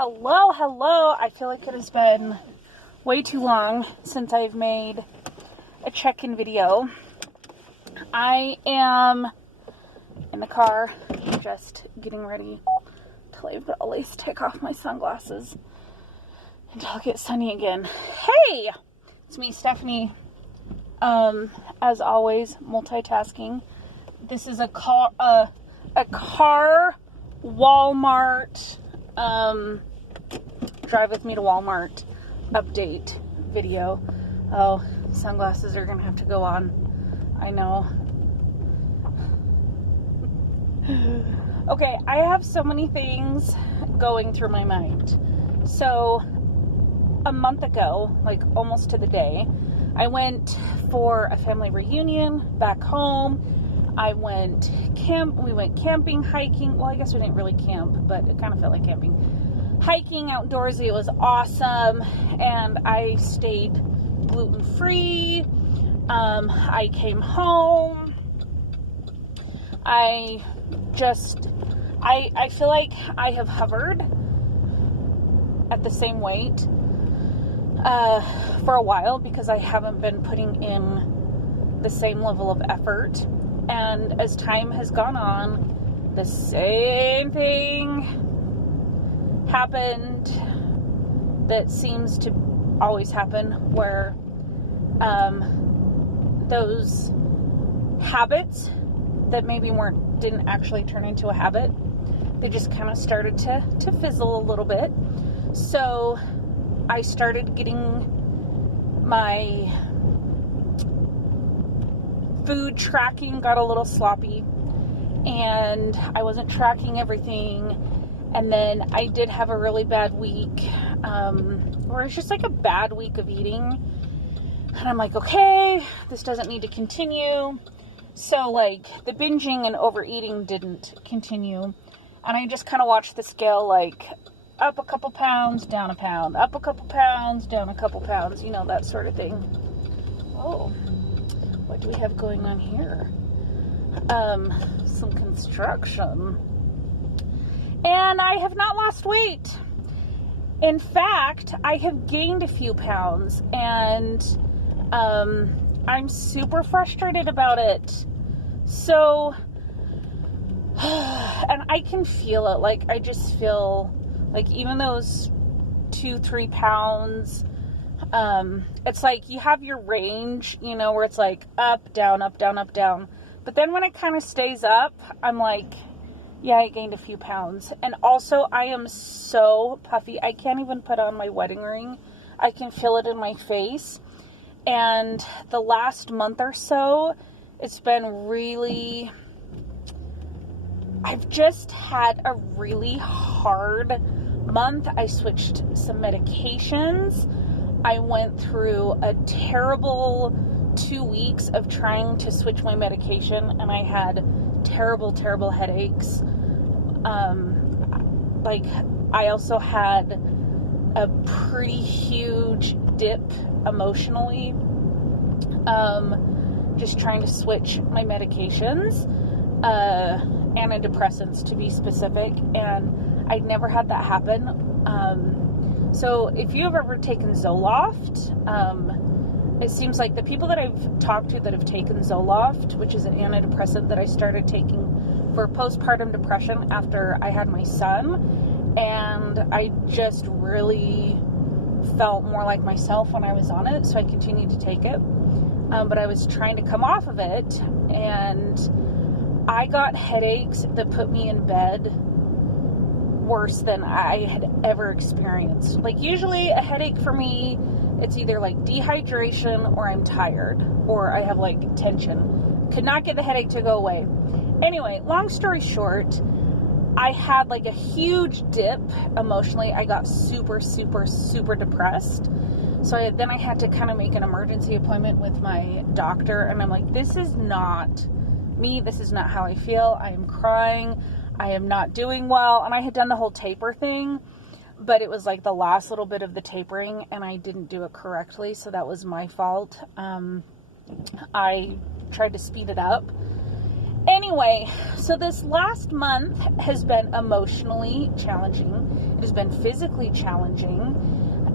Hello, hello. I feel like it has been way too long since I've made a check-in video. I am in the car, just getting ready to leave, but I'll at least take off my sunglasses until it gets sunny again. Hey! It's me, Stephanie. As always, multitasking. This is a car Walmart, drive with me to Walmart update video. Oh, sunglasses are gonna have to go on. I know. Okay, I have so many things going through my mind. So, a month ago, like almost to the day, I went for a family reunion back home. We went camping, hiking. Well, I guess we didn't really camp, but it kind of felt like camping. Hiking outdoorsy, it was awesome. And I stayed gluten-free. I came home. I feel like I have hovered at the same weight for a while because I haven't been putting in the same level of effort. And as time has gone on, the same thing happened that seems to always happen, where those habits that maybe didn't actually turn into a habit, they just kind of started to fizzle a little bit. So I started getting my food tracking got a little sloppy, and I wasn't tracking everything. And then I did have a really bad week, where it's just like a bad week of eating. And I'm like, okay, this doesn't need to continue. So like the binging and overeating didn't continue. And I just kind of watched the scale, like up a couple pounds, down a pound, up a couple pounds, down a couple pounds, you know, that sort of thing. Oh, what do we have going on here? Some construction. And I have not lost weight. In fact, I have gained a few pounds, and I'm super frustrated about it. So, and I can feel it. Like, I just feel like even those 2-3 pounds, it's like you have your range, you know, where it's like up, down, up, down, up, down. But then when it kind of stays up, I'm like, yeah, I gained a few pounds. And also, I am so puffy. I can't even put on my wedding ring. I can feel it in my face. And the last month or so, it's been really... I've just had a really hard month. I switched some medications. I went through a terrible 2 weeks of trying to switch my medication, and I had terrible headaches. Like, I also had a pretty huge dip emotionally, just trying to switch my medications, antidepressants to be specific, and I'd never had that happen. So if you've ever taken Zoloft, it seems like the people that I've talked to that have taken Zoloft, which is an antidepressant that I started taking for postpartum depression after I had my son, and I just really felt more like myself when I was on it, so I continued to take it. But I was trying to come off of it, and I got headaches that put me in bed worse than I had ever experienced. Like, usually a headache for me, it's either like dehydration, or I'm tired, or I have like tension. Could not get the headache to go away. Anyway, long story short, I had like a huge dip emotionally. I got super depressed. So I had to kind of make an emergency appointment with my doctor, and I'm like, this is not me. This is not how I feel. I am crying. I am not doing well. And I had done the whole taper thing, but it was like the last little bit of the tapering, and I didn't do it correctly, so that was my fault. I tried to speed it up. Anyway, anyway, so this last month has been emotionally challenging. It has been physically challenging.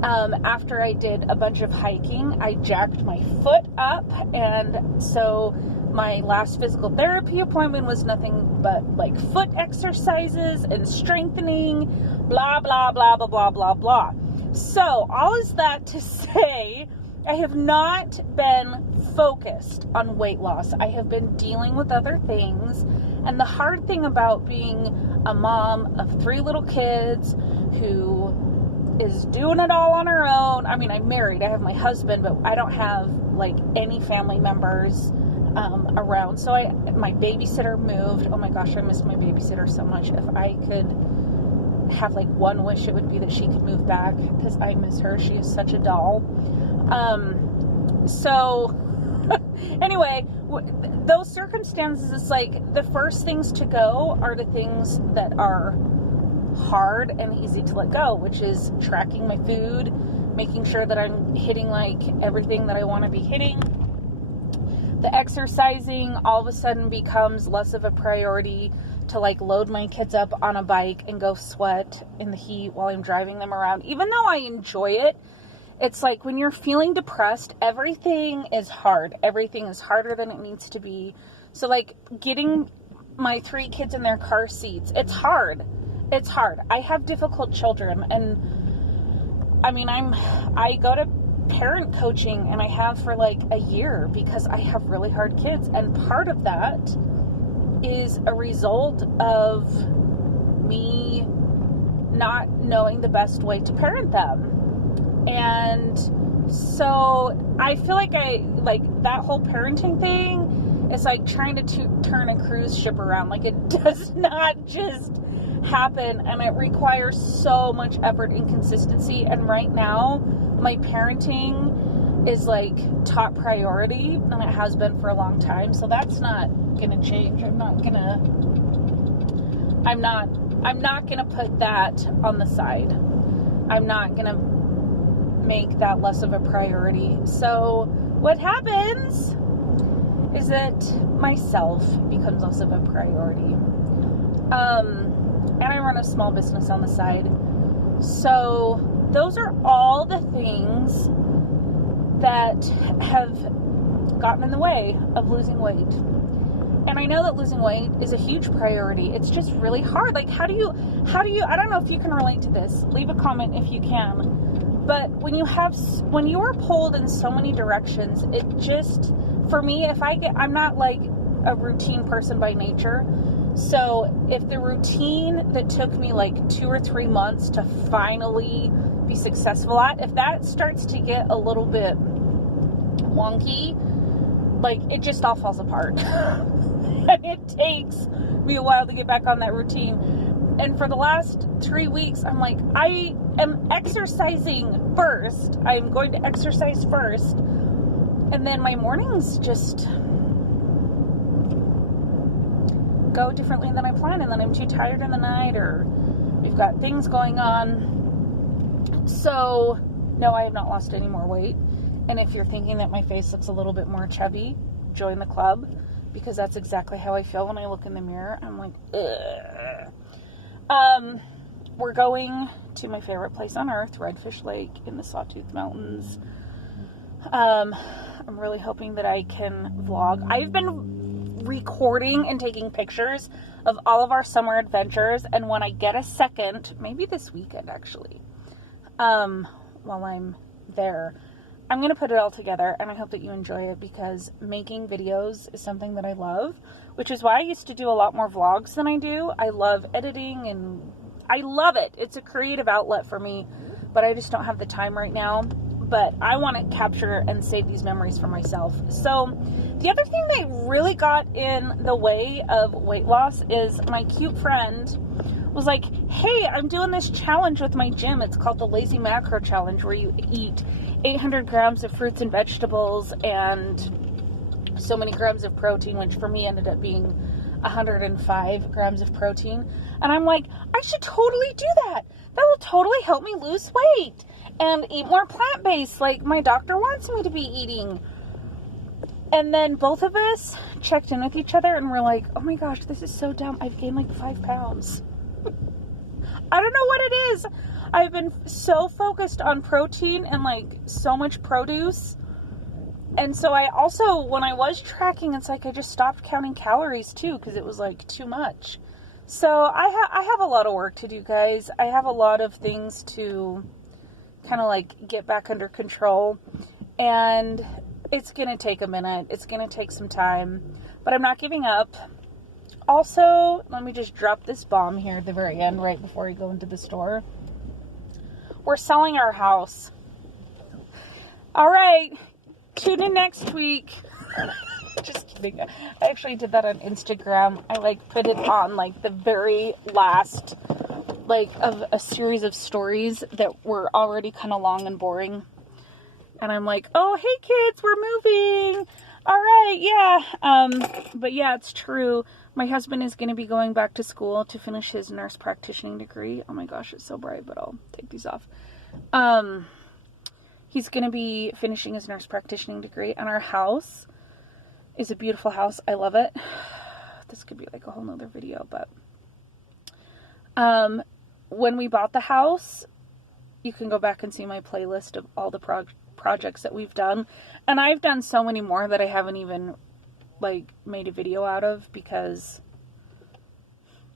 After I did a bunch of hiking, I jacked my foot up, and so my last physical therapy appointment was nothing but like foot exercises and strengthening, blah, blah, blah, blah, blah, blah, blah. So all is that to say, I have not been focused on weight loss. I have been dealing with other things. And the hard thing about being a mom of 3 little kids who is doing it all on her own. I mean, I'm married. I have my husband, but I don't have like any family members around. So my babysitter moved. Oh my gosh, I miss my babysitter so much. If I could have like one wish, it would be that she could move back, because I miss her. She is such a doll. So anyway, those circumstances, it's like the first things to go are the things that are hard and easy to let go, which is tracking my food, making sure that I'm hitting like everything that I want to be hitting. The exercising all of a sudden becomes less of a priority to like load my kids up on a bike and go sweat in the heat while I'm driving them around. Even though I enjoy it, it's like when you're feeling depressed, everything is hard. Everything is harder than it needs to be. So like getting my 3 kids in their car seats, it's hard. It's hard. I have difficult children, and I mean, I go to parent coaching, and I have for like a year, because I have really hard kids, and part of that is a result of me not knowing the best way to parent them. And so I feel like that whole parenting thing is like trying to turn a cruise ship around. Like, it does not just happen, and it requires so much effort and consistency. And right now my parenting is like top priority, and it has been for a long time, so that's not gonna change. I'm not gonna put that on the side. I'm not gonna make that less of a priority. So what happens is that myself becomes less of a priority. And I run a small business on the side. So those are all the things that have gotten in the way of losing weight. And I know that losing weight is a huge priority. It's just really hard. Like, how do you, I don't know if you can relate to this. Leave a comment if you can. But when you are pulled in so many directions, it just, for me, I'm not like a routine person by nature. So if the routine that took me like 2 or 3 months to finally be successful at, if that starts to get a little bit wonky, like, it just all falls apart. And it takes me a while to get back on that routine. And for the last 3 weeks, I'm like, I am exercising first. I'm going to exercise first. And then my mornings just go differently than I planned, and then I'm too tired in the night, or we've got things going on. So no, I have not lost any more weight. And if you're thinking that my face looks a little bit more chubby, join the club, because that's exactly how I feel when I look in the mirror. I'm like, ugh. We're going to my favorite place on earth, Redfish Lake in the Sawtooth Mountains. I'm really hoping that I can vlog. I've been recording and taking pictures of all of our summer adventures, and when I get a second, maybe this weekend actually, while I'm there, I'm going to put it all together, and I hope that you enjoy it, because making videos is something that I love, which is why I used to do a lot more vlogs than I do. I love editing, and I love it. It's a creative outlet for me, but I just don't have the time right now. But I want to capture and save these memories for myself. So the other thing that really got in the way of weight loss is my cute friend was like, hey, I'm doing this challenge with my gym. It's called the Lazy Macro Challenge, where you eat 800 grams of fruits and vegetables and so many grams of protein, which for me ended up being 105 grams of protein. And I'm like, I should totally do that. That will totally help me lose weight and eat more plant-based like my doctor wants me to be eating. And then both of us checked in with each other and we're like, oh my gosh, this is so dumb. I've gained like 5 pounds. I don't know what it is. I've been so focused on protein and like so much produce. And so I also, when I was tracking, it's like I just stopped counting calories too, because it was like too much. So I have a lot of work to do, guys. I have a lot of things to kind of like get back under control. And it's going to take a minute. It's going to take some time. But I'm not giving up. Also, let me just drop this bomb here at the very end, right before I go into the store. We're selling our house. All right. Tune in next week. Just kidding. I actually did that on Instagram. I like put it on like the very last like of a series of stories that were already kind of long and boring. And I'm like, oh, hey kids, we're moving. All right, yeah. But yeah, it's true. My husband is going to be going back to school to finish his nurse practitioning degree. Oh my gosh, it's so bright, but I'll take these off. He's going to be finishing his nurse practitioning degree, and our house is a beautiful house. I love it. This could be like a whole nother video, but when we bought the house, you can go back and see my playlist of all the projects that we've done. And I've done so many more that I haven't even like made a video out of because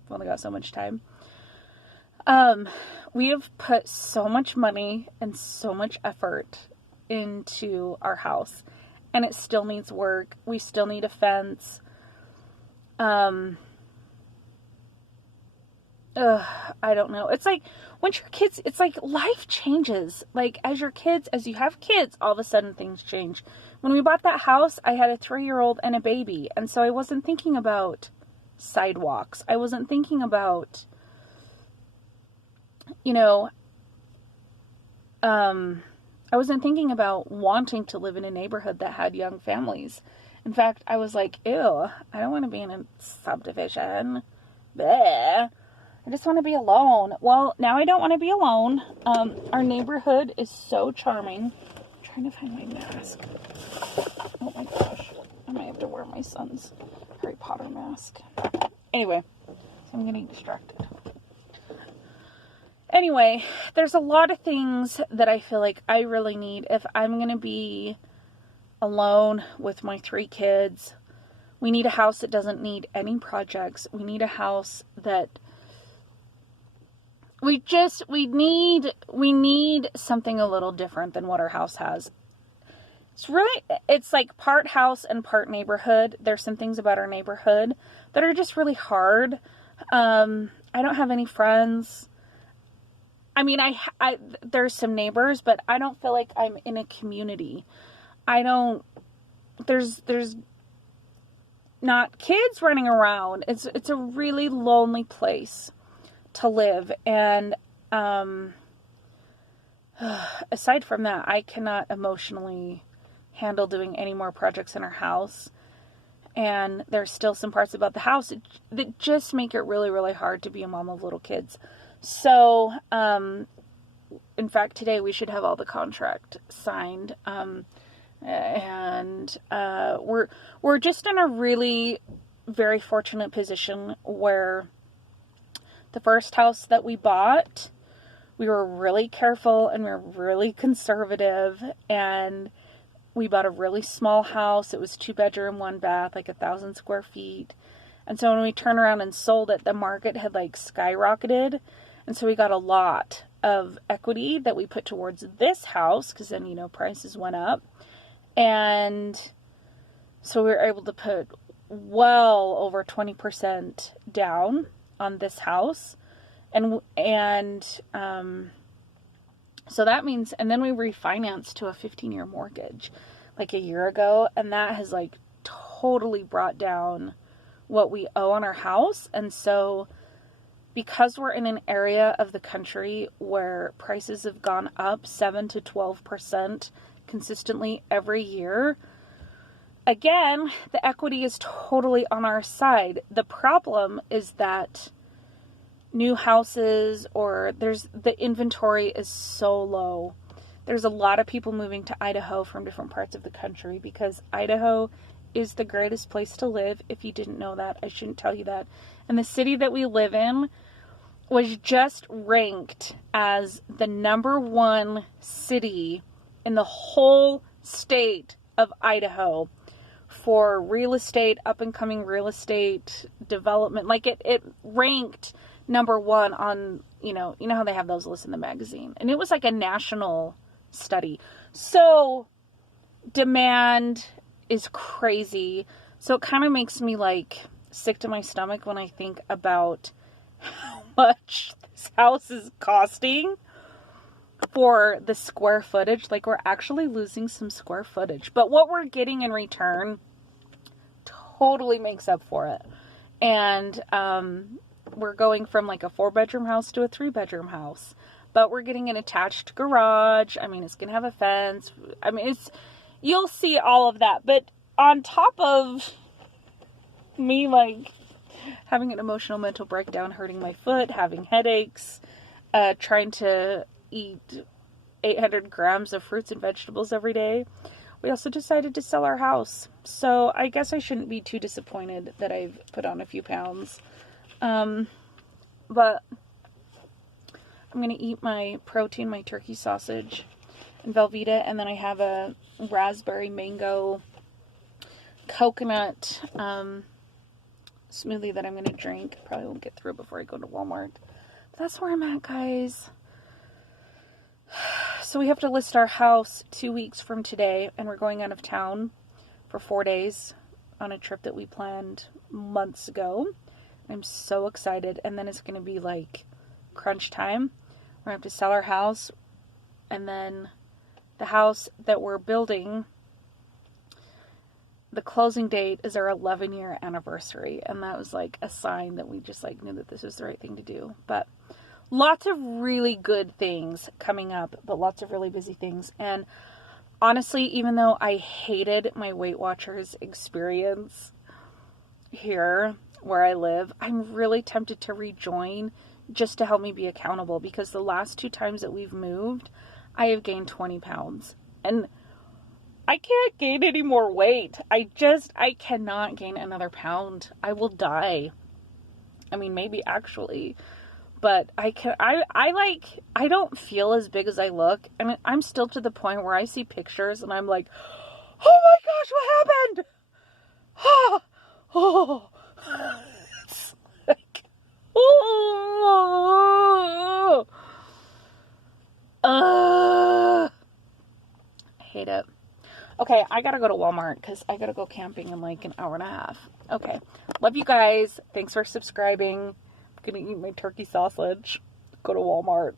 I've only got so much time. We have put so much money and so much effort into our house, and it still needs work. We still need a fence. I don't know. It's like when your kids, it's like life changes. Like as you have kids, all of a sudden things change. When we bought that house, I had a 3-year-old and a baby. And so I wasn't thinking about sidewalks. I wasn't thinking about, I wasn't thinking about wanting to live in a neighborhood that had young families. In fact, I was like, ew, I don't want to be in a subdivision. Bleh. I just want to be alone. Well, now I don't want to be alone. Our neighborhood is so charming. I'm trying to find my mask. Oh my gosh. I might have to wear my son's Harry Potter mask. Anyway, so I'm getting distracted. Anyway, there's a lot of things that I feel like I really need if I'm going to be alone with my 3 kids. We need a house that doesn't need any projects. We need a house that we need something a little different than what our house has. It's like part house and part neighborhood. There's some things about our neighborhood that are just really hard. I don't have any friends. I mean, there's some neighbors, but I don't feel like I'm in a community. There's not kids running around. It's a really lonely place to live. And, aside from that, I cannot emotionally handle doing any more projects in our house. And there's still some parts about the house that just make it really, really hard to be a mom of little kids. So, in fact, today we should have all the contract signed. We're just in a really very fortunate position where the first house that we bought, we were really careful and we were really conservative, and we bought a really small house. It was 2-bedroom, 1 bath, like 1,000 square feet. And so when we turned around and sold it, the market had like skyrocketed. And so we got a lot of equity that we put towards this house, because then, prices went up. And so we were able to put well over 20% down on this house. And so that means, and then we refinanced to a 15-year mortgage like a year ago. And that has like totally brought down what we owe on our house. And so because we're in an area of the country where prices have gone up 7 to 12% consistently every year, again, the equity is totally on our side. The problem is that new houses, or the inventory is so low there's a lot of people moving to Idaho from different parts of the country because Idaho is the greatest place to live. If you didn't know that, I shouldn't tell you that. And the city that we live in was just ranked as the #1 city in the whole state of Idaho for real estate, up and coming real estate development. Like it ranked #1 on, you know how they have those lists in the magazine. And it was like a national study. So demand is crazy. So it kind of makes me like sick to my stomach when I think about how much this house is costing for the square footage. Like, we're actually losing some square footage, but what we're getting in return totally makes up for it. And we're going from like a 4-bedroom house to a 3-bedroom house, but we're getting an attached garage. I mean, it's gonna have a fence. I mean, you'll see all of that. But on top of me like having an emotional mental breakdown, hurting my foot, having headaches, trying to eat 800 grams of fruits and vegetables every day, we also decided to sell our house. So I guess I shouldn't be too disappointed that I've put on a few pounds. But I'm going to eat my protein, my turkey sausage and Velveeta, and then I have a raspberry mango coconut smoothie that I'm going to drink. Probably won't get through before I go to Walmart. But that's where I'm at, guys. So we have to list our house 2 weeks from today, and we're going out of town for 4 days on a trip that we planned months ago. I'm so excited. And then it's going to be like crunch time. We're going to have to sell our house, and then the house that we're building, the closing date is our 11-year anniversary. And that was like a sign that we just like knew that this was the right thing to do. But lots of really good things coming up, but lots of really busy things. And honestly, even though I hated my Weight Watchers experience here where I live, I'm really tempted to rejoin just to help me be accountable, because the last 2 times that we've moved, I have gained 20 pounds. And I can't gain any more weight. I cannot gain another pound. I will die. I mean, maybe actually. But I don't feel as big as I look. I mean, I'm still to the point where I see pictures and I'm like, oh my gosh, what happened? Oh. It's like, oh. I hate it. Okay, I gotta go to Walmart because I gotta go camping in like an hour and a half. Okay, love you guys. Thanks for subscribing. I'm gonna eat my turkey sausage. Go to Walmart.